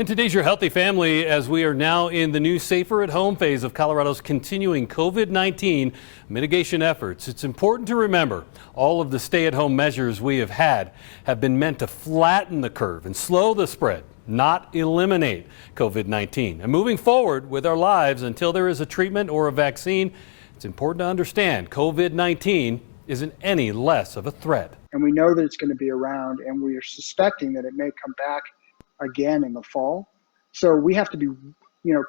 And today's Your Healthy Family, as we are now in the new safer at home phase of Colorado's continuing COVID-19 mitigation efforts. It's important to remember all of the stay-at-home measures we have been meant to flatten the curve and slow the spread, not eliminate COVID-19. And moving forward with our lives until there is a treatment or a vaccine, it's important to understand COVID-19 isn't any less of a threat. And we know that it's going to be around, and we are suspecting that it may come back again in the fall. So we have to be,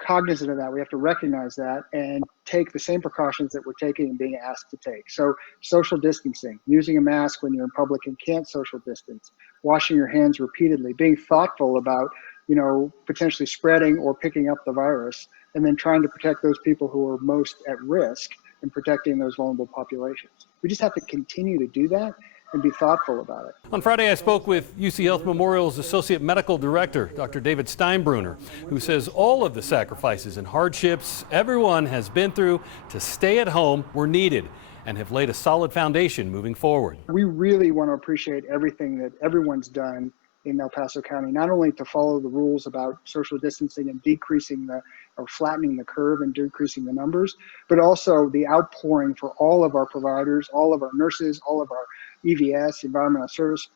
cognizant of that. We have to recognize that and take the same precautions that we're taking and being asked to take. So social distancing, using a mask when you're in public and can't social distance, washing your hands repeatedly, being thoughtful about, potentially spreading or picking up the virus, and then trying to protect those people who are most at risk and protecting those vulnerable populations. We just have to continue to do that and be thoughtful about it. On Friday, I spoke with UC Health Memorial's Associate Medical Director, Dr. David Steinbrunner, who says all of the sacrifices and hardships everyone has been through to stay at home were needed and have laid a solid foundation moving forward. We really want to appreciate everything that everyone's done in El Paso County, not only to follow the rules about social distancing and flattening the curve and decreasing the numbers, but also the outpouring for all of our providers, all of our nurses, all of our EVS, environmental service,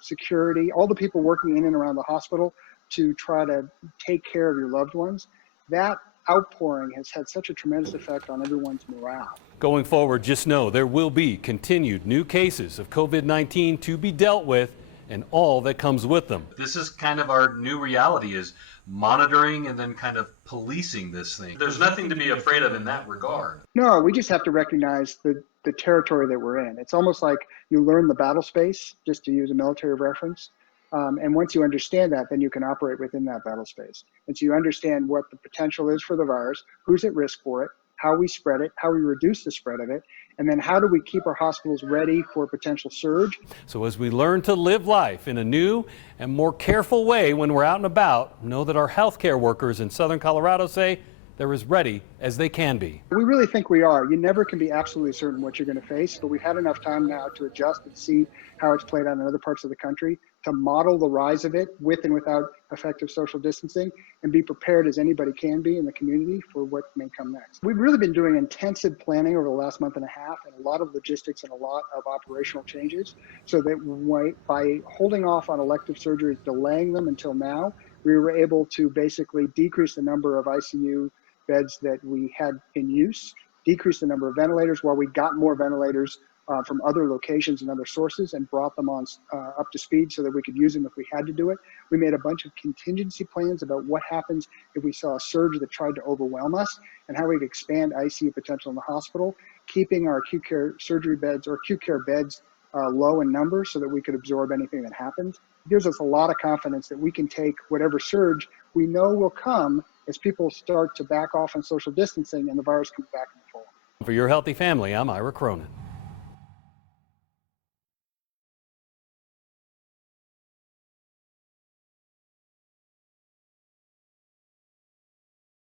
security, all the people working in and around the hospital to try to take care of your loved ones. That outpouring has had such a tremendous effect on everyone's morale. Going forward, just know there will be continued new cases of COVID-19 to be dealt with and all that comes with them. This is kind of our new reality, is monitoring and then kind of policing this thing. There's nothing to be afraid of in that regard. No, we just have to recognize the territory that we're in. It's almost like you learn the battle space, just to use a military reference. And once you understand that, then you can operate within that battle space. And so you understand what the potential is for the virus, who's at risk for it, how we spread it, how we reduce the spread of it, and then how do we keep our hospitals ready for a potential surge. So as we learn to live life in a new and more careful way when we're out and about, know that our healthcare workers in Southern Colorado say they're as ready as they can be. We really think we are. You never can be absolutely certain what you're going to face, but we've had enough time now to adjust and see how it's played out in other parts of the country, to model the rise of it with and without effective social distancing, and be prepared as anybody can be in the community for what may come next. We've really been doing intensive planning over the last month and a half, and a lot of logistics and a lot of operational changes, so that by holding off on elective surgeries, delaying them until now, we were able to basically decrease the number of ICU beds that we had in use, decrease the number of ventilators while we got more ventilators from other locations and other sources and brought them on up to speed so that we could use them if we had to do it. We made a bunch of contingency plans about what happens if we saw a surge that tried to overwhelm us and how we could expand ICU potential in the hospital, keeping our acute care surgery beds or acute care beds low in number so that we could absorb anything that happened. It gives us a lot of confidence that we can take whatever surge we know will come as people start to back off on social distancing and the virus comes back in the fall. For Your Healthy Family, I'm Ira Cronin.